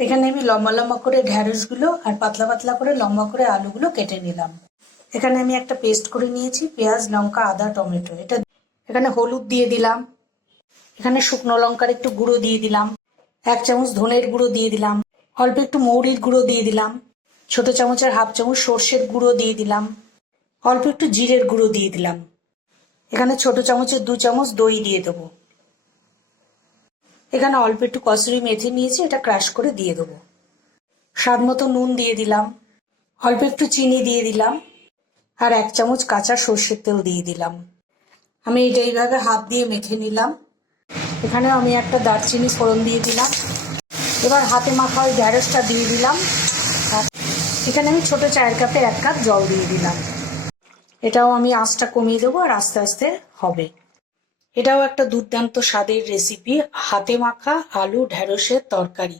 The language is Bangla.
এখানে আমি লম্বা লম্বা করে ঢ্যাঁড়সগুলো আর পাতলা পাতলা করে লম্বা করে আলুগুলো কেটে নিলাম। এখানে আমি একটা পেস্ট করে নিয়েছি, পেঁয়াজ, লঙ্কা, আদা, টমেটো। এখানে হলুদ দিয়ে দিলাম। এখানে শুকনো লঙ্কার একটু গুঁড়ো দিয়ে দিলাম। 1 চামচ ধনের গুঁড়ো দিয়ে দিলাম। অল্প একটু মৌরির গুঁড়ো দিয়ে দিলাম। ছোট চামচের 1/2 চামচ সর্ষের গুঁড়ো দিয়ে দিলাম। অল্প একটু জিরের গুঁড়ো দিয়ে দিলাম। এখানে ছোট চামচের 2 চামচ দই দিয়ে দেবো। এখানে অল্প একটু কসুরি মেথি নিয়েছি, এটা ক্রাশ করে দিয়ে দেবো। স্বাদ মতো নুন দিয়ে দিলাম। অল্প একটু চিনি দিয়ে দিলাম। আর 1 চামচ কাঁচা সর্ষের তেল দিয়ে দিলাম। আমি এটা এইভাবে হাত দিয়ে মেখে নিলাম। এখানে আমি একটা দারচিনি ফোড়ন দিয়ে দিলাম। এবার হাতে মাখা ওই ঢ্যাঁড়সটা দিয়ে দিলাম। আর এখানে আমি ছোট চায়ের কাপে 1 কাপ জল দিয়ে দিলাম। এটাও আমি আঁচটা কমিয়ে দেবো আর আস্তে আস্তে হবে। এটাও একটা দুর্দান্ত স্বাদের রেসিপি, হাতে মাখা আলু ঢ্যাঁড়সের তরকারি।